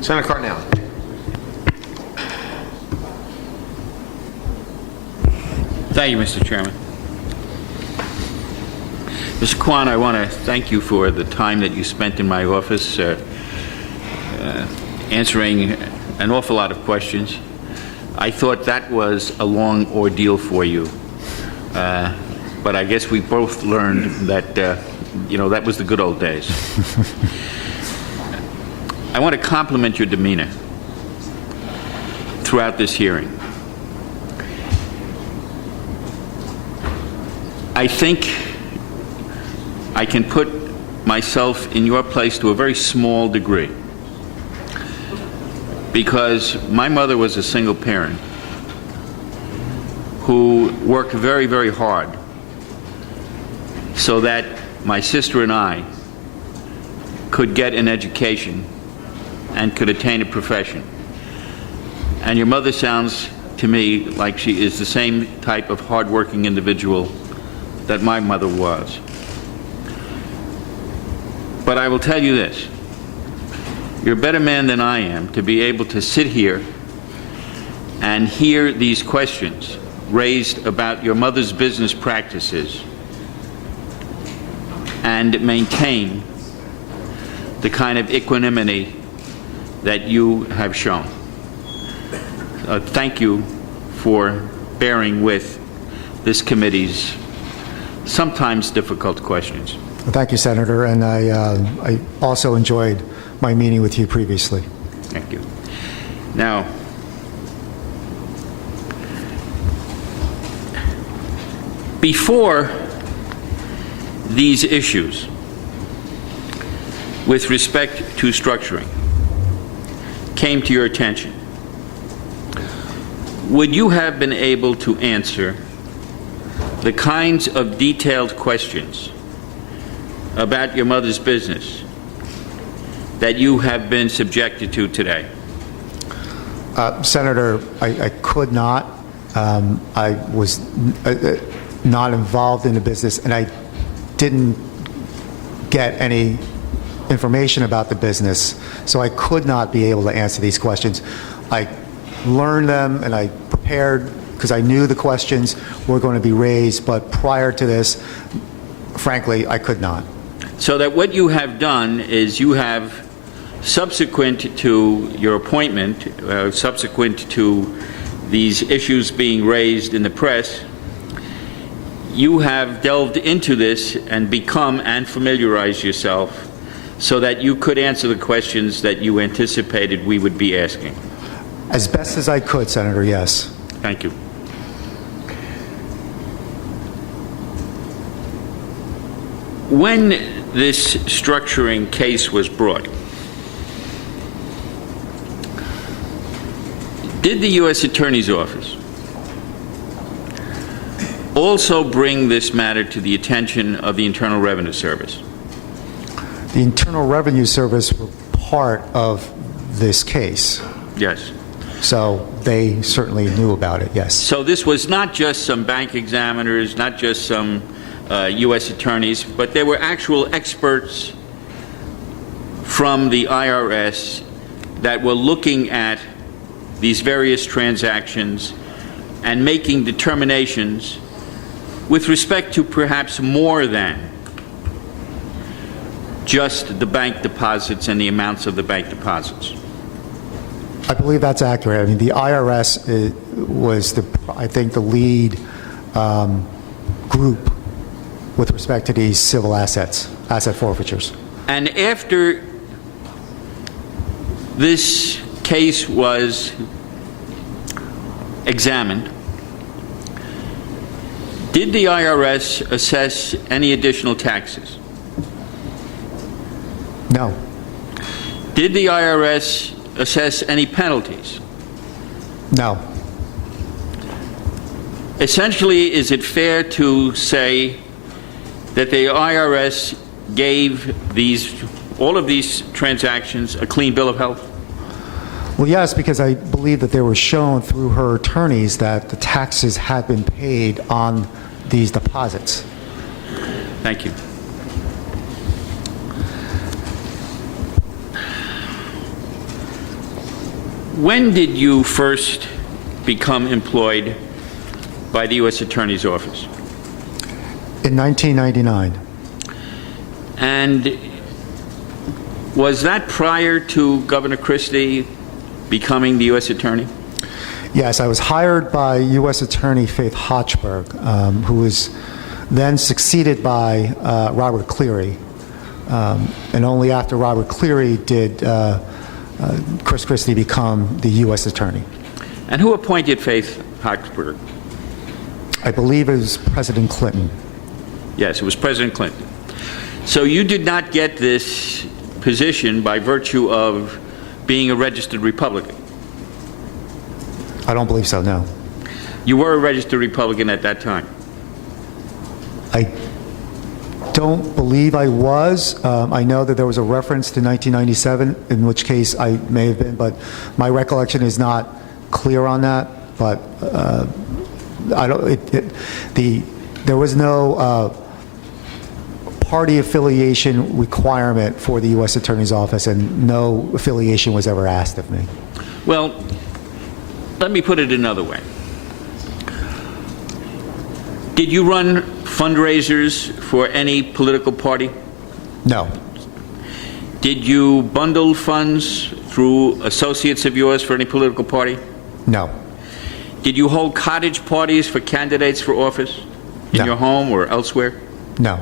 Senator Cardinale. Thank you, Mr. Chairman. Mr. Kwon, I want to thank you for the time that you spent in my office answering an awful lot of questions. I thought that was a long ordeal for you, but I guess we both learned that, that was the good old days. I want to compliment your demeanor throughout this hearing. I think I can put myself in your place to a very small degree, because my mother was a single parent who worked very, very hard so that my sister and I could get an education and could attain a profession. And your mother sounds to me like she is the same type of hardworking individual that my mother was. But I will tell you this, you're a better man than I am to be able to sit here and hear these questions raised about your mother's business practices and maintain the kind of equanimity that you have shown. Thank you for bearing with this committee's sometimes difficult questions. Thank you, Senator, and I also enjoyed my meeting with you previously. Thank you. Now, before these issues with respect to structuring came to your attention, would you have been able to answer the kinds of detailed questions about your mother's business that you have been subjected to today? Senator, I could not. I was not involved in the business, and I didn't get any information about the business, so I could not be able to answer these questions. I learned them and I prepared because I knew the questions were going to be raised, but prior to this, frankly, I could not. So that what you have done is you have, subsequent to your appointment, subsequent to these issues being raised in the press, you have delved into this and become and familiarized yourself so that you could answer the questions that you anticipated we would be asking. As best as I could, Senator, yes. Thank you. When this structuring case was brought, did the U.S. Attorney's Office also bring this matter to the attention of the Internal Revenue Service? The Internal Revenue Service were part of this case. Yes. So they certainly knew about it, yes. So this was not just some bank examiners, not just some U.S. attorneys, but there were actual experts from the IRS that were looking at these various transactions and making determinations with respect to perhaps more than just the bank deposits and the amounts of the bank deposits. I believe that's accurate. I mean, the IRS was, I think, the lead group with respect to these civil assets, asset forfeitures. And after this case was examined, did the IRS assess any additional taxes? No. Did the IRS assess any penalties? No. Essentially, is it fair to say that the IRS gave all of these transactions a clean bill of health? Well, yes, because I believe that they were shown through her attorneys that the taxes had been paid on these deposits. Thank you. When did you first become employed by the U.S. Attorney's Office? In 1999. And was that prior to Governor Christie becoming the U.S. Attorney? Yes, I was hired by U.S. Attorney Faith Hochberg, who was then succeeded by Robert Cleary. And only after Robert Cleary did Chris Christie become the U.S. Attorney. And who appointed Faith Hochberg? I believe it was President Clinton. Yes, it was President Clinton. So you did not get this position by virtue of being a registered Republican? I don't believe so, no. You were a registered Republican at that time? I don't believe I was. I know that there was a reference to 1997, in which case I may have been, but my recollection is not clear on that. But I don't. There was no party affiliation requirement for the U.S. Attorney's Office, and no affiliation was ever asked of me. Well, let me put it another way. Did you run fundraisers for any political party? No. Did you bundle funds through associates of yours for any political party? No. Did you hold cottage parties for candidates for office in No. your home or elsewhere? No.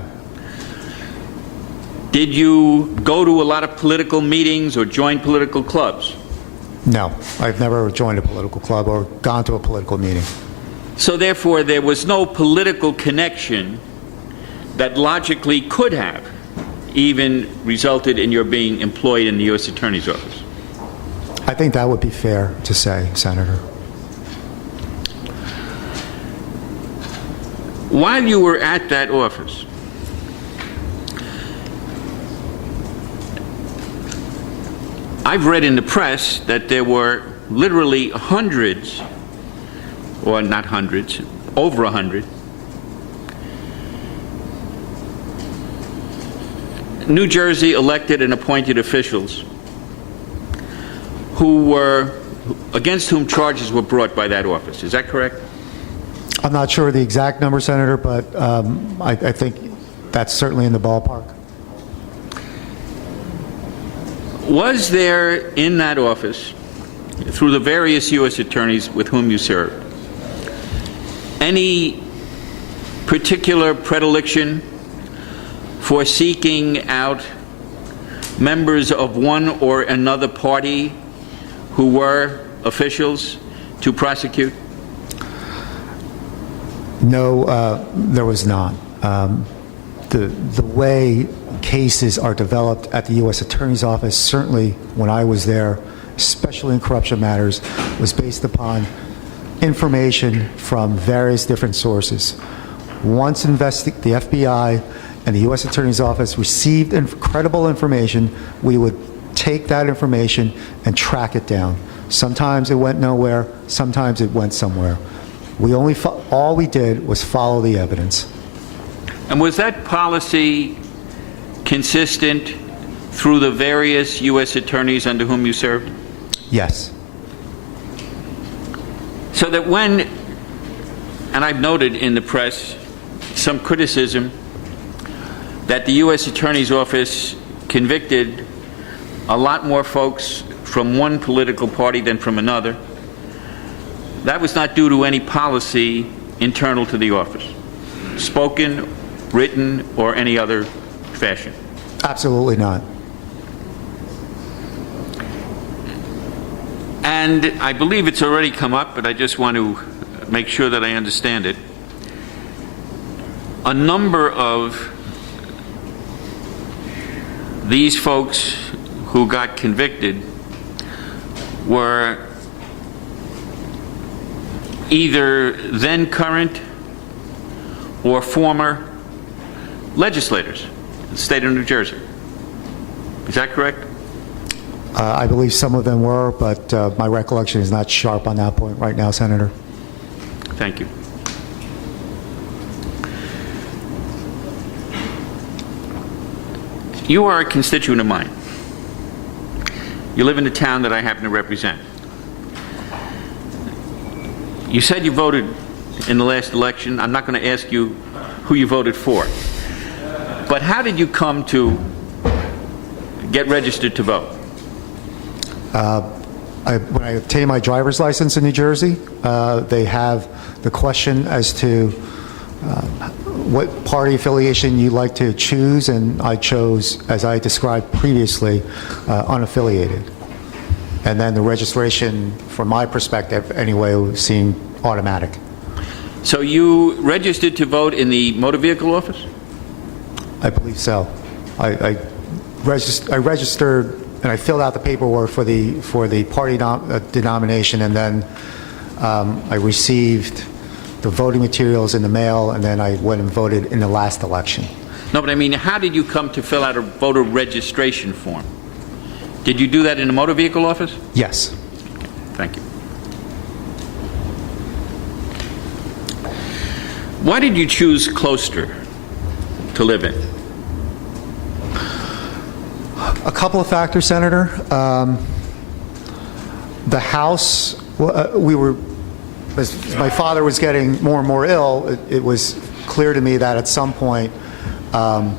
Did you go to a lot of political meetings or join political clubs? No. I've never joined a political club or gone to a political meeting. So therefore, there was no political connection that logically could have even resulted in your being employed in the U.S. Attorney's Office. I think that would be fair to say, Senator. While you were at that office, I've read in the press that there were literally hundreds, or not hundreds, over 100, New Jersey elected and appointed officials against whom charges were brought by that office. Is that correct? I'm not sure of the exact number, Senator, but I think that's certainly in the ballpark. Was there in that office, through the various U.S. attorneys with whom you served, any particular predilection for seeking out members of one or another party who were officials to prosecute? No, there was not. The way cases are developed at the U.S. Attorney's Office, certainly when I was there, especially in corruption matters, was based upon information from various different sources. Once the FBI and the U.S. Attorney's Office received credible information, we would take that information and track it down. Sometimes it went nowhere, sometimes it went somewhere. All we did was follow the evidence. And was that policy consistent through the various U.S. attorneys under whom you served? Yes. So that when, and I've noted in the press some criticism that the U.S. Attorney's Office convicted a lot more folks from one political party than from another, that was not due to any policy internal to the office, spoken, written, or any other fashion. Absolutely not. And I believe it's already come up, but I just want to make sure that I understand it. A number of these folks who got convicted were either then current or former legislators in the state of New Jersey. Is that correct? I believe some of them were, but my recollection is not sharp on that point right now, Senator. Thank you. You are a constituent of mine. You live in the town that I happen to represent. You said you voted in the last election. I'm not going to ask you who you voted for. But how did you come to get registered to vote? When I obtained my driver's license in New Jersey, they have the question as to what party affiliation you'd like to choose, and I chose, as I described previously, unaffiliated. And then the registration, from my perspective anyway, seemed automatic. So you registered to vote in the motor vehicle office? I believe so. I registered and I filled out the paperwork for the party denomination, and then I received the voting materials in the mail, and then I went and voted in the last election. No, but I mean, how did you come to fill out a voter registration form? Did you do that in a motor vehicle office? Yes. Okay, thank you. Why did you choose Closter to live in? A couple of factors, Senator. The house, as my father was getting more and more ill, it was clear to me that at some point my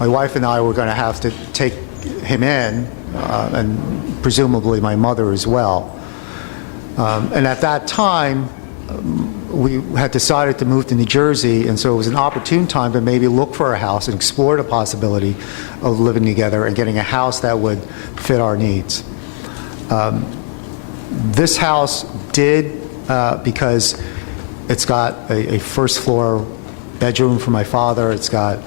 wife and I were going to have to take him in, and presumably my mother as well. And at that time, we had decided to move to New Jersey, and so it was an opportune time to maybe look for a house and explore the possibility of living together and getting a house that would fit our needs. This house did, because it's got a first floor bedroom for my father. It's got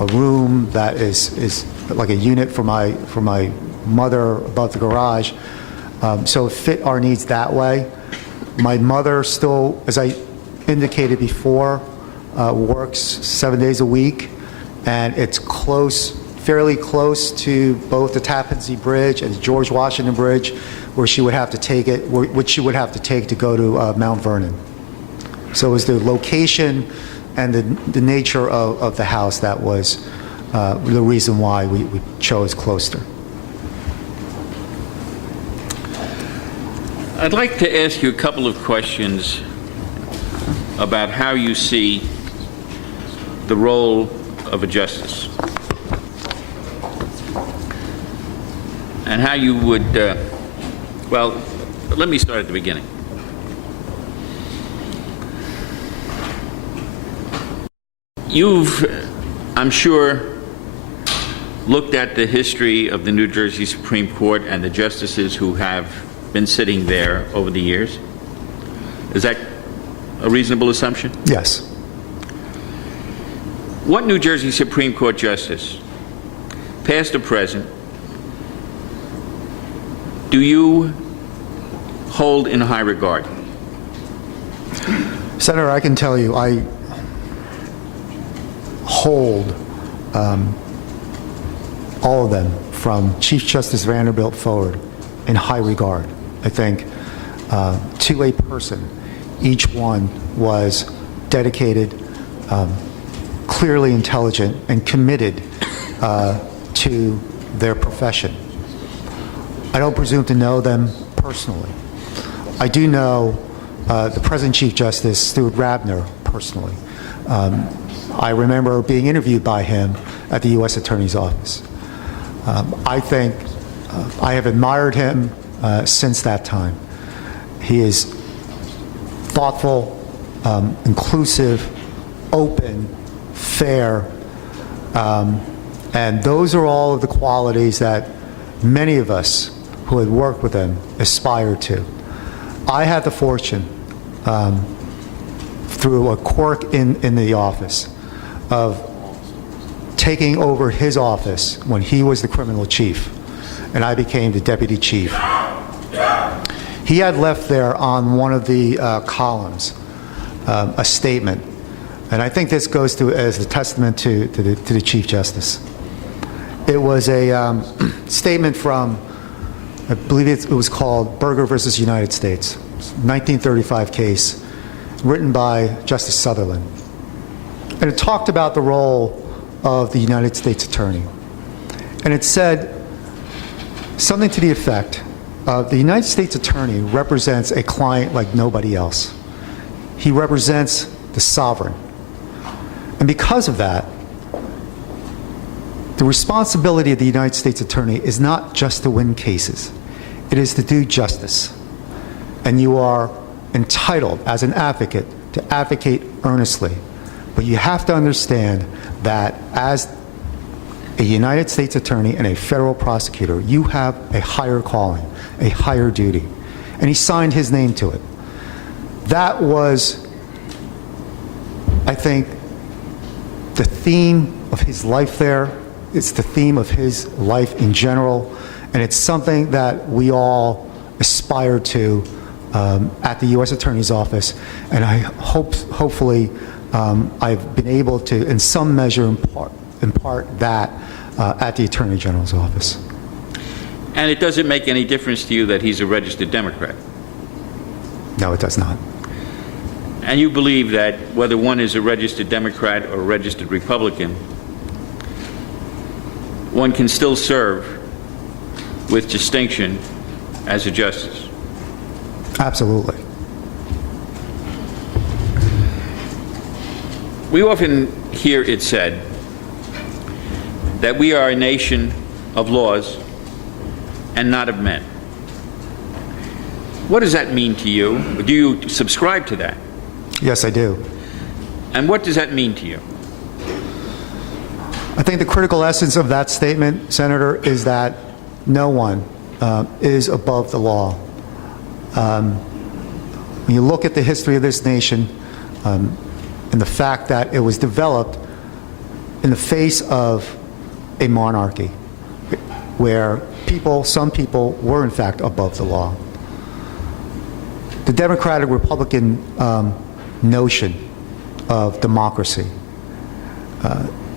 a room that is like a unit for my mother above the garage. So it fit our needs that way. My mother still, as I indicated before, works 7 days a week, and it's fairly close to both the Tappan Zee Bridge and the George Washington Bridge, which she would have to take to go to Mount Vernon. So it was the location and the nature of the house that was the reason why we chose Closter. I'd like to ask you a couple of questions about how you see the role of a justice and how you would, well, let me start at the beginning. You've, I'm sure, looked at the history of the New Jersey Supreme Court and the justices who have been sitting there over the years. Is that a reasonable assumption? Yes. What New Jersey Supreme Court justice, past or present, do you hold in high regard? Senator, I can tell you, I hold all of them, from Chief Justice Vanderbilt forward, in high regard. I think to a person, each one was dedicated, clearly intelligent, and committed to their profession. I don't presume to know them personally. I do know the present Chief Justice, Stuart Rabner, personally. I remember being interviewed by him at the U.S. Attorney's Office. I think I have admired him since that time. He is thoughtful, inclusive, open, fair, and those are all of the qualities that many of us who had worked with him aspire to. I had the fortune, through a quirk in the office, of taking over his office when he was the criminal chief, and I became the deputy chief. He had left there on one of the columns a statement, and I think this goes to as a testament to the Chief Justice. It was a statement from, I believe it was called Berger versus United States, 1935 case, written by Justice Sutherland. And it talked about the role of the United States Attorney. And it said something to the effect of the United States Attorney represents a client like nobody else. He represents the sovereign. And because of that, the responsibility of the United States Attorney is not just to win cases. It is to do justice. And you are entitled, as an advocate, to advocate earnestly. But you have to understand that as a United States Attorney and a federal prosecutor, you have a higher calling, a higher duty. And he signed his name to it. That was, I think, the theme of his life there. It's the theme of his life in general, and it's something that we all aspire to at the U.S. Attorney's Office, and I hopefully I've been able to, in some measure, impart that at the Attorney General's office. And it doesn't make any difference to you that he's a registered Democrat? No, it does not. And you believe that whether one is a registered Democrat or a registered Republican, one can still serve with distinction as a justice? Absolutely. We often hear it said that we are a nation of laws and not of men. What does that mean to you? Do you subscribe to that? Yes, I do. And what does that mean to you? I think the critical essence of that statement, Senator, is that no one is above the law. When you look at the history of this nation and the fact that it was developed in the face of a monarchy where some people were in fact above the law. The Democratic Republican notion of democracy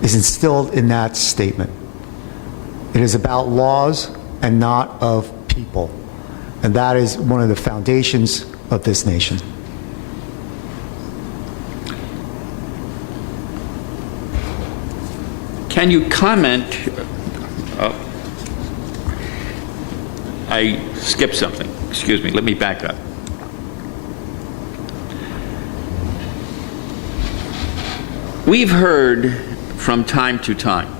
is instilled in that statement. It is about laws and not of people. And that is one of the foundations of this nation. Can you comment? I skipped something. Excuse me. Let me back up. We've heard from time to time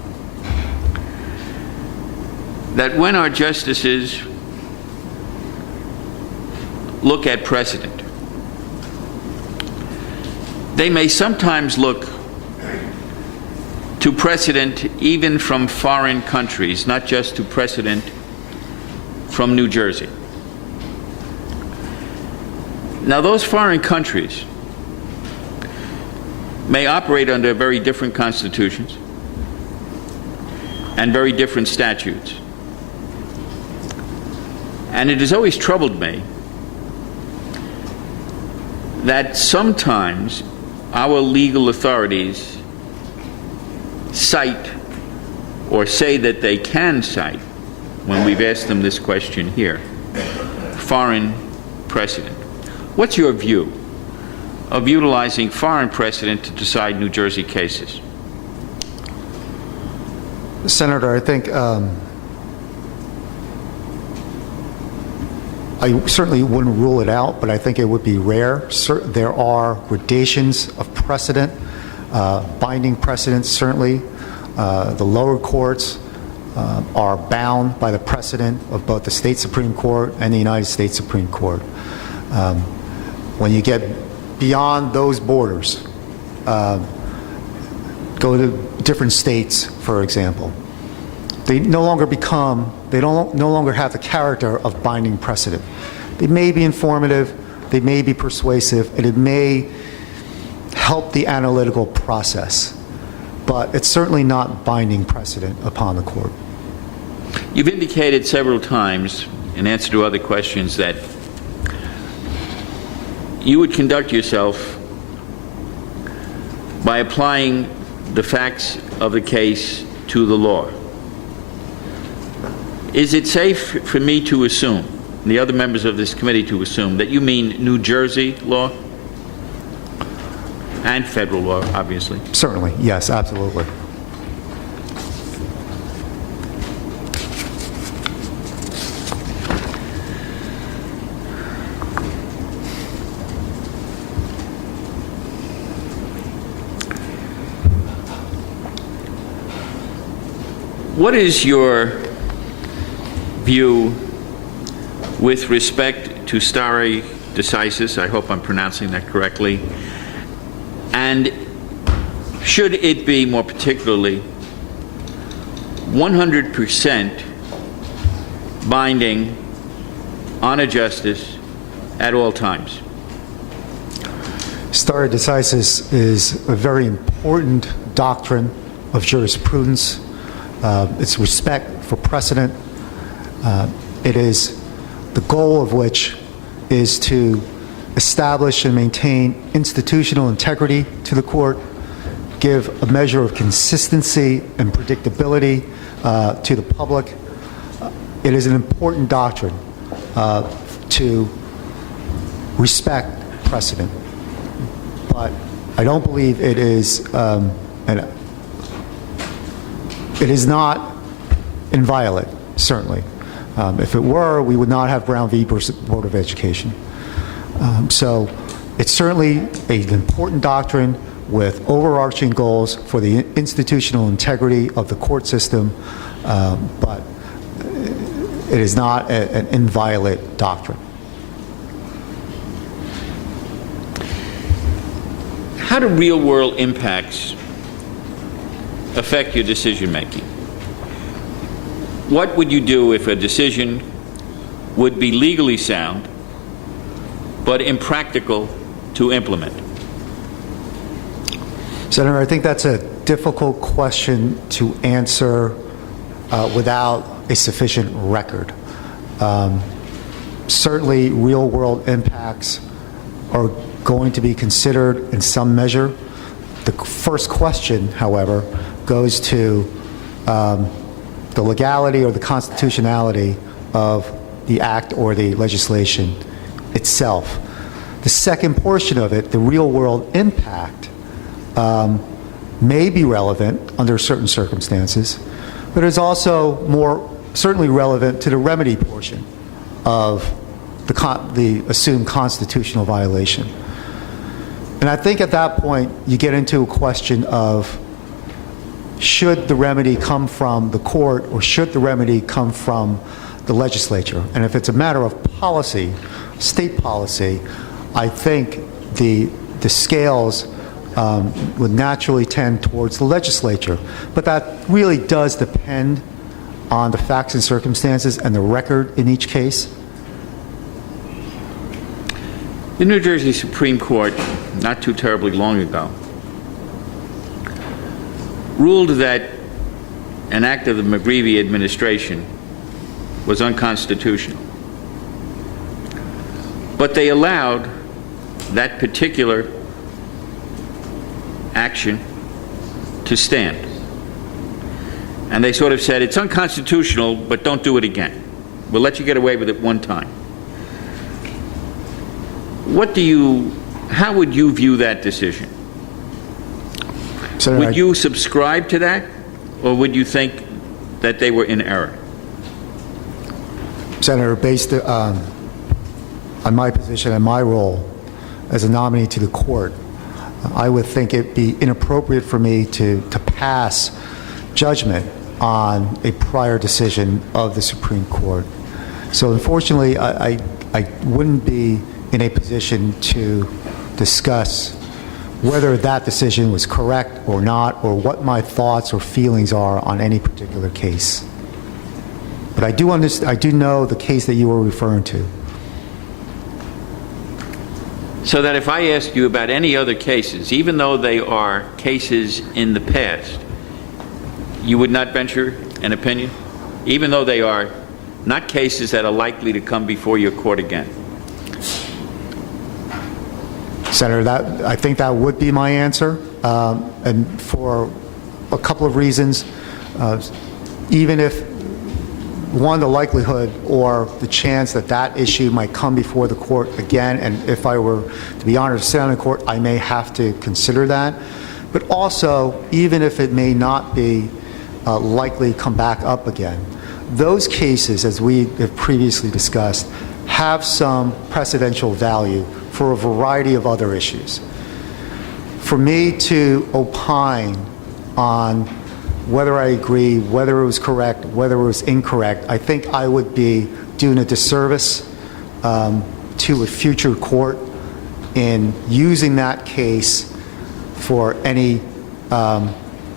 that when our justices look at precedent, they may sometimes look to precedent even from foreign countries, not just to precedent from New Jersey. Now, those foreign countries may operate under very different constitutions and very different statutes. And it has always troubled me that sometimes our legal authorities cite or say that they can cite, when we've asked them this question here, foreign precedent. What's your view of utilizing foreign precedent to decide New Jersey cases? Senator, I think I certainly wouldn't rule it out, but I think it would be rare. There are gradations of precedent, binding precedents, certainly. The lower courts are bound by the precedent of both the state Supreme Court and the United States Supreme Court. When you get beyond those borders, go to different states, for example, they no longer no longer have the character of binding precedent. They may be informative, they may be persuasive, and it may help the analytical process, but it's certainly not binding precedent upon the court. You've indicated several times, in answer to other questions, that you would conduct yourself by applying the facts of the case to the law. Is it safe for me to assume, and the other members of this committee to assume, that you mean New Jersey law and federal law, obviously? Certainly, yes, absolutely. What is your view with respect to stare decisis? I hope I'm pronouncing that correctly. And should it be, more particularly, 100% binding on a justice at all times? Stare decisis is a very important doctrine of jurisprudence. It's respect for precedent. It is the goal of which is to establish and maintain institutional integrity to the court, give a measure of consistency and predictability to the public. It is an important doctrine to respect precedent, but I don't believe it is it is not inviolate, certainly. If it were, we would not have Brown v. Board of Education. So it's certainly an important doctrine with overarching goals for the institutional integrity of the court system, but it is not an inviolate doctrine. How do real-world impacts affect your decision-making? What would you do if a decision would be legally sound but impractical to implement? Senator, I think that's a difficult question to answer without a sufficient record. Certainly, real-world impacts are going to be considered in some measure. The first question, however, goes to the legality or the constitutionality of the act or the legislation itself. The second portion of it, the real-world impact, may be relevant under certain circumstances, but is also more certainly relevant to the remedy portion of the assumed constitutional violation. And I think at that point, you get into a question of should the remedy come from the court or should the remedy come from the legislature? And if it's a matter of policy, state policy, I think the scales would naturally tend towards the legislature. But that really does depend on the facts and circumstances and the record in each case. The New Jersey Supreme Court, not too terribly long ago, ruled that an act of the McGreevey administration was unconstitutional. But they allowed that particular action to stand. And they sort of said, it's unconstitutional, but don't do it again. We'll let you get away with it one time. How would you view that decision? Senator, would you subscribe to that, or would you think that they were in error? Senator, based on my position and my role as a nominee to the court, I would think it'd be inappropriate for me to pass judgment on a prior decision of the Supreme Court. So unfortunately, I wouldn't be in a position to discuss whether that decision was correct or not, or what my thoughts or feelings are on any particular case. But I do know the case that you were referring to. So that if I asked you about any other cases, even though they are cases in the past, you would not venture an opinion, even though they are not cases that are likely to come before your court again? Senator, I think that would be my answer, and for a couple of reasons. Even if, one, the likelihood or the chance that that issue might come before the court again, and if I were to be honored to sit on the court, I may have to consider that. But also, even if it may not be likely to come back up again, those cases, as we have previously discussed, have some precedential value for a variety of other issues. For me to opine on whether I agree, whether it was correct, whether it was incorrect, I think I would be doing a disservice to a future court in using that case for any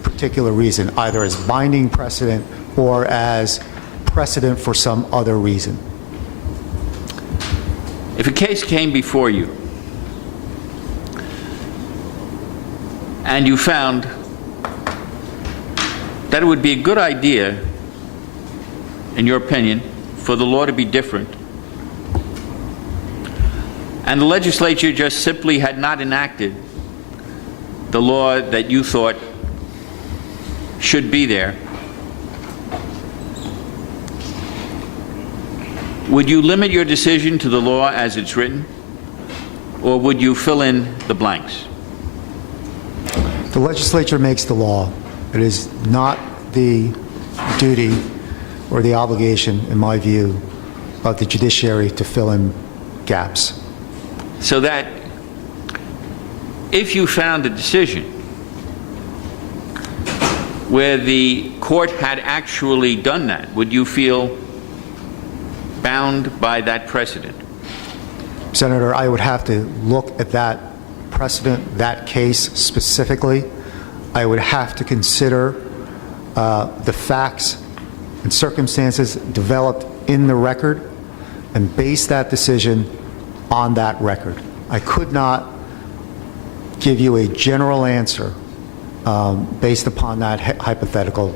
particular reason, either as binding precedent or as precedent for some other reason. If a case came before you and you found that it would be a good idea, in your opinion, for the law to be different, and the legislature just simply had not enacted the law that you thought should be there, would you limit your decision to the law as it's written, or would you fill in the blanks? The legislature makes the law. It is not the duty or the obligation, in my view, of the judiciary to fill in gaps. So that if you found a decision where the court had actually done that, would you feel bound by that precedent? Senator, I would have to look at that precedent, that case specifically. I would have to consider the facts and circumstances developed in the record and base that decision on that record. I could not give you a general answer based upon that hypothetical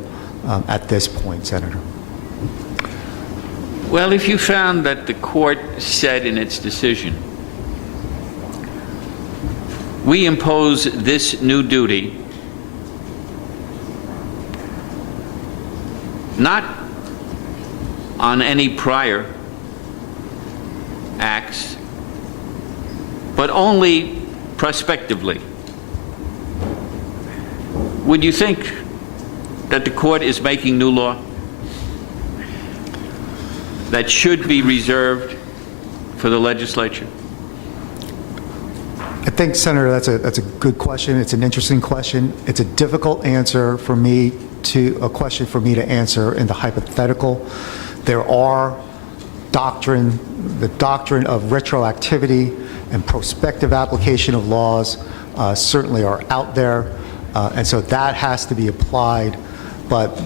at this point, Senator. Well, if you found that the court said in its decision, we impose this new duty not on any prior acts, but only prospectively, would you think that the court is making new law that should be reserved for the legislature? I think, Senator, that's a good question. It's an interesting question. It's a difficult answer for me a question for me to answer in the hypothetical. There are the doctrine of retroactivity and prospective application of laws certainly are out there, and so that has to be applied. But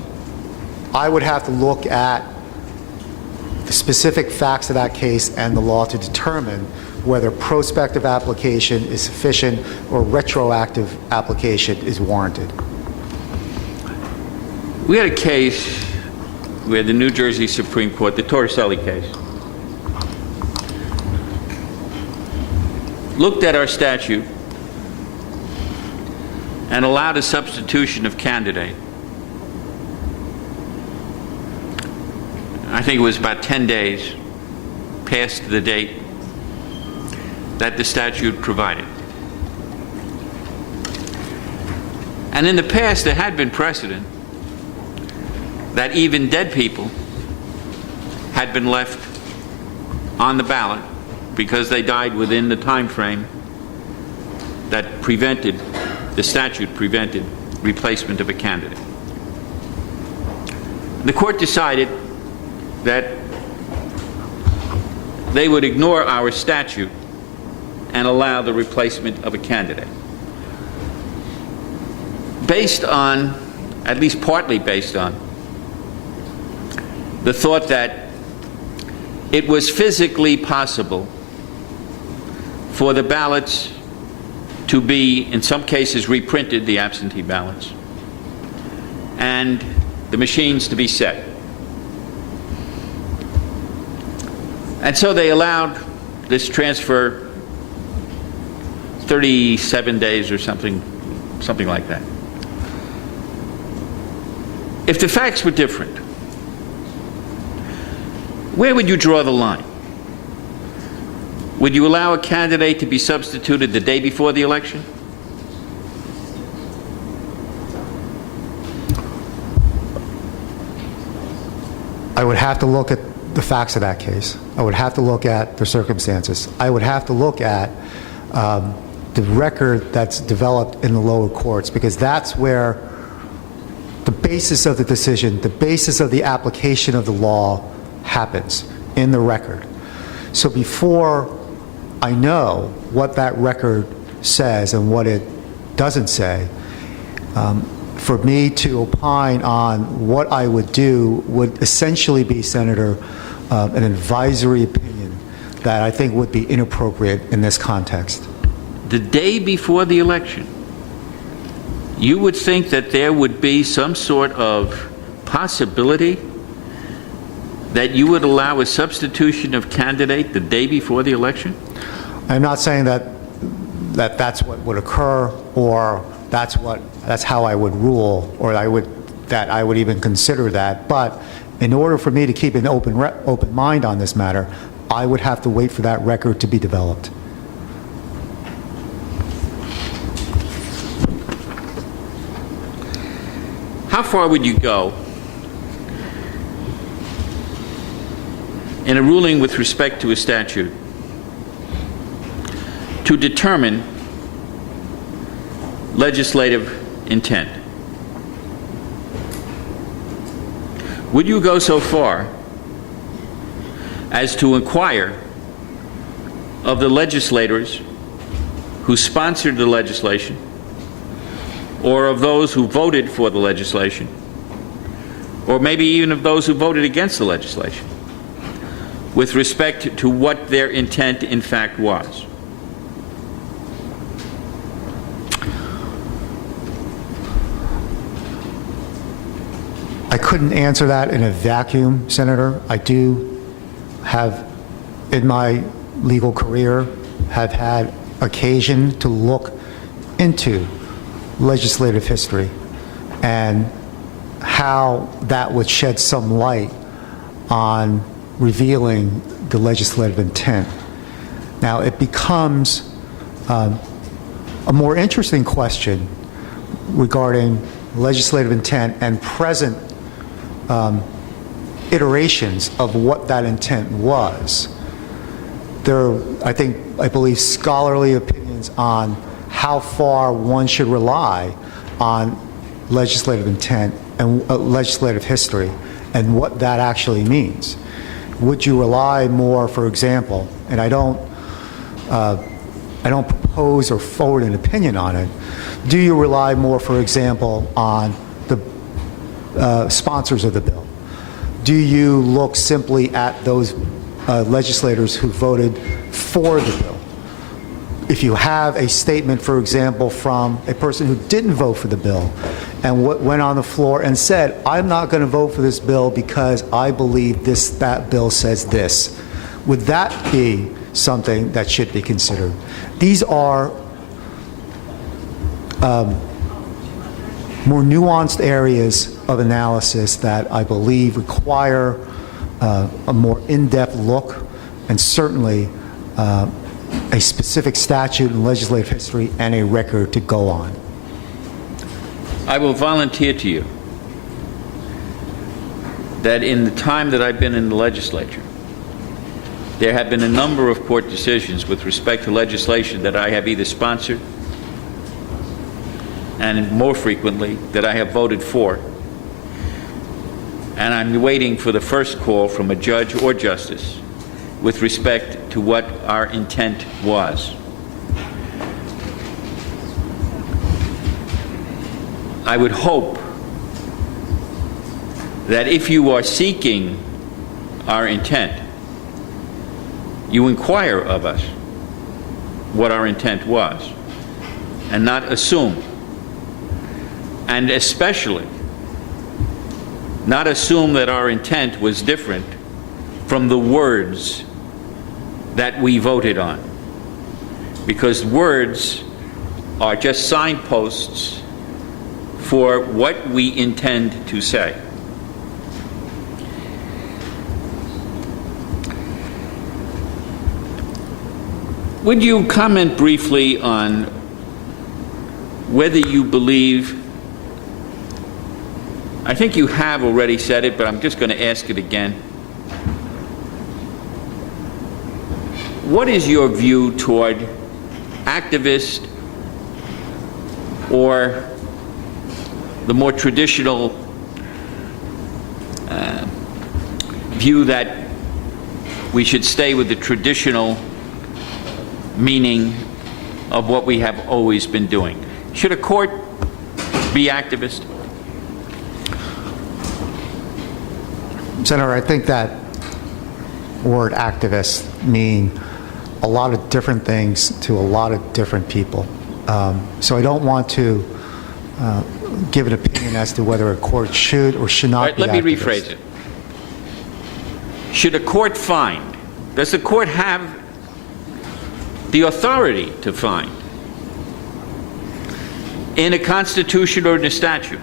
I would have to look at the specific facts of that case and the law to determine whether prospective application is sufficient or retroactive application is warranted. We had a case where the New Jersey Supreme Court, the Torricelli case, looked at our statute and allowed a substitution of candidate. I think it was about 10 days past the date that the statute provided. And in the past, there had been precedent that even dead people had been left on the ballot because they died within the time frame that the statute prevented replacement of a candidate. The court decided that they would ignore our statute and allow the replacement of a candidate, based on, at least partly based on, the thought that it was physically possible for the ballots to be, in some cases, reprinted, the absentee ballots, and the machines to be set. And so they allowed this transfer 37 days or something like that. If the facts were different, where would you draw the line? Would you allow a candidate to be substituted the day before the election? I would have to look at the facts of that case. I would have to look at the circumstances. I would have to look at the record that's developed in the lower courts, because that's where basis of the decision, the basis of the application of the law happens in the record. So before I know what that record says and what it doesn't say, for me to opine on what I would do would essentially be, Senator, an advisory opinion that I think would be inappropriate in this context. The day before the election, you would think that there would be some sort of possibility that you would allow a substitution of candidate the day before the election? I'm not saying that that's what would occur, or that's how I would rule, or that I would even consider that. But in order for me to keep an open mind on this matter, I would have to wait for that record to be developed. How far would you go in a ruling with respect to a statute to determine legislative intent? Would you go so far as to inquire of the legislators who sponsored the legislation, or of those who voted for the legislation, or maybe even of those who voted against the legislation, with respect to what their intent in fact was? I couldn't answer that in a vacuum, Senator. I do have, in my legal career, have had occasion to look into legislative history and how that would shed some light on revealing the legislative intent. Now, it becomes a more interesting question regarding legislative intent and present iterations of what that intent was. There are, I believe, scholarly opinions on how far one should rely on legislative intent and legislative history and what that actually means. Would you rely more, for example, and I don't propose or forward an opinion on it, do you rely more, for example, on the sponsors of the bill? Do you look simply at those legislators who voted for the bill? If you have a statement, for example, from a person who didn't vote for the bill and went on the floor and said, I'm not going to vote for this bill because I believe that bill says this, would that be something that should be considered? These are more nuanced areas of analysis that I believe require a more in-depth look, and certainly a specific statute in legislative history and a record to go on. I will volunteer to you that in the time that I've been in the legislature, there have been a number of court decisions with respect to legislation that I have either sponsored and more frequently that I have voted for, and I'm waiting for the first call from a judge or justice with respect to what our intent was. I would hope that if you are seeking our intent, you inquire of us what our intent was, and not assume, and especially not assume that our intent was different from the words that we voted on, because words are just signposts for what we intend to say. Would you comment briefly on whether you believe, I think you have already said it, but I'm just going to ask it again. What is your view toward activist or the more traditional view that we should stay with the traditional meaning of what we have always been doing. Should a court be activist? Senator, I think that word activist mean a lot of different things to a lot of different people. So I don't want to give an opinion as to whether a court should or should not All right, be let me activist. rephrase it. Should a court find, does the court have the authority to find in a constitution or in a statute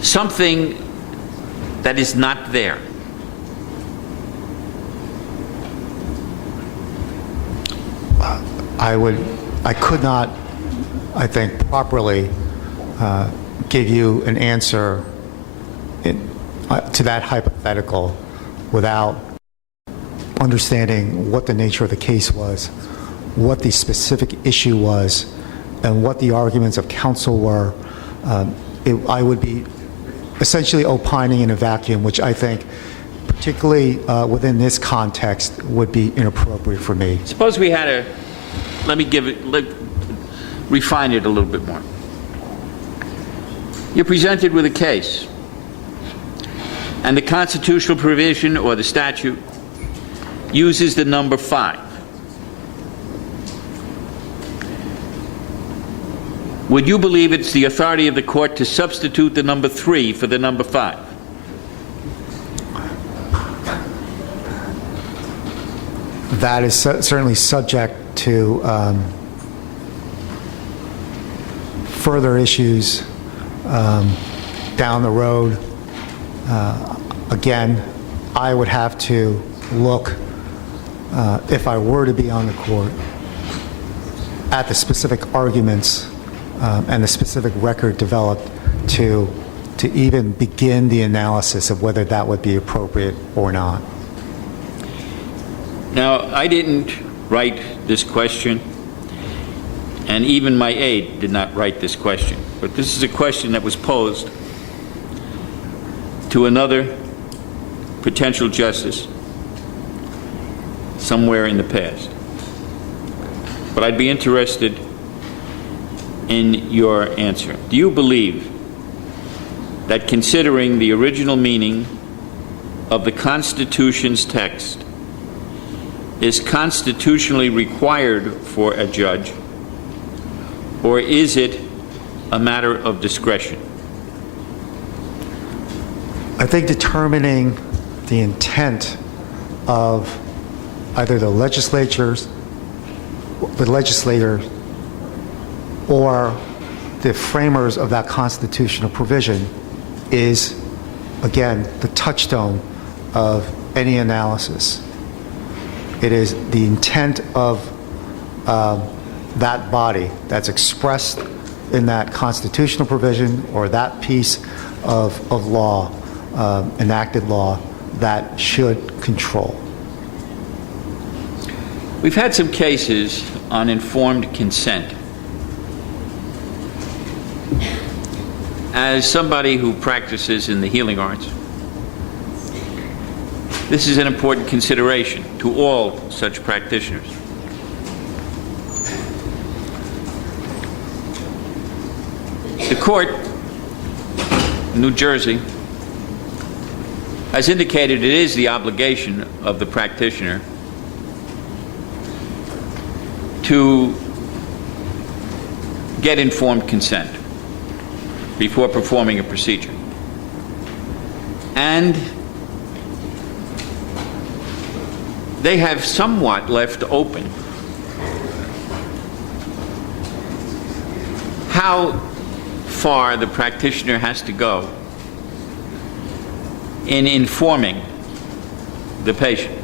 something that is not there? I could not, I think, properly give you an answer to that hypothetical without understanding what the nature of the case was, what the specific issue was, and what the arguments of counsel were. I would be essentially opining in a vacuum, which I think, particularly within this context, would be inappropriate for me. Suppose we had refine it a little bit more. You're presented with a case, and the constitutional provision or the statute uses the number 5. Would you believe it's the authority of the court to substitute the number 3 for the number 5? That is certainly subject to further issues down the road. Again, I would have to look, if I were to be on the court, at the specific arguments and the specific record developed to even begin the analysis of whether that would be appropriate or not. Now, I didn't write this question, and even my aide did not write this question, but this is a question that was posed to another potential justice somewhere in the past. But I'd be interested in your answer. Do you believe that, considering the original meaning of the Constitution's text, is constitutionally required for a judge, or is it a matter of discretion? I think determining the intent of either the legislator or the framers of that constitutional provision is, again, the touchstone of any analysis. It is the intent of that body that's expressed in that constitutional provision or that piece of law, enacted law, that should control. We've had some cases on informed consent. As somebody who practices in the healing arts, this is an important consideration to all such practitioners. The court in New Jersey has indicated it is the obligation of the practitioner to get informed consent before performing a procedure. And they have somewhat left open how far the practitioner has to go in informing the patient.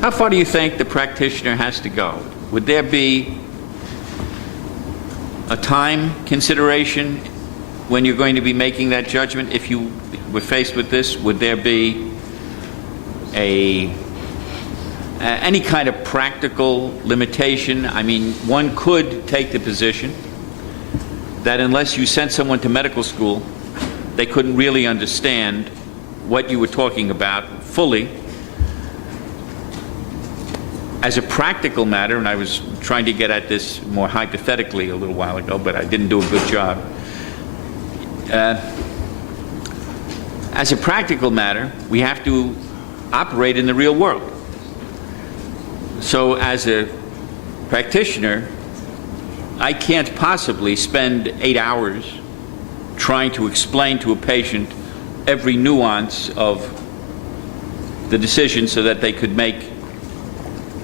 How far do you think the practitioner has to go? Would there be a time consideration when you're going to be making that judgment? If you were faced with this, would there be any kind of practical limitation? I mean, one could take the position that unless you sent someone to medical school they couldn't really understand what you were talking about fully. As a practical matter, and I was trying to get at this more hypothetically a little while ago, but I didn't do a good job. As a practical matter, we have to operate in the real world. So as a practitioner, I can't possibly spend 8 hours trying to explain to a patient every nuance of the decision so that they could make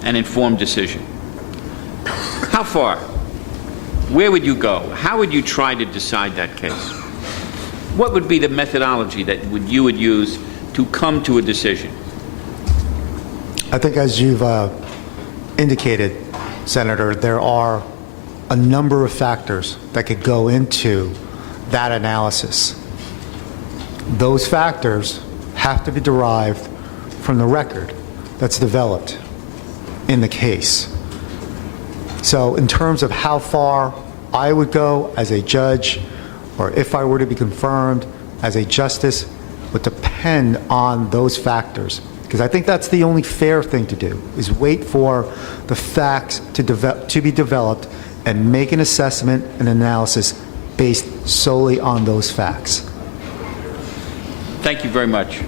an informed decision. How far? Where would you go? How would you try to decide that case? What would be the methodology that you would use to come to a decision? I think as you've indicated, Senator, there are a number of factors that could go into that analysis. Those factors have to be derived from the record that's developed in the case. So in terms of how far I would go as a judge, or if I were to be confirmed as a justice, would depend on those factors. Because I think that's the only fair thing to do, is wait for the facts to be developed and make an assessment and analysis based solely on those facts. Thank you very much.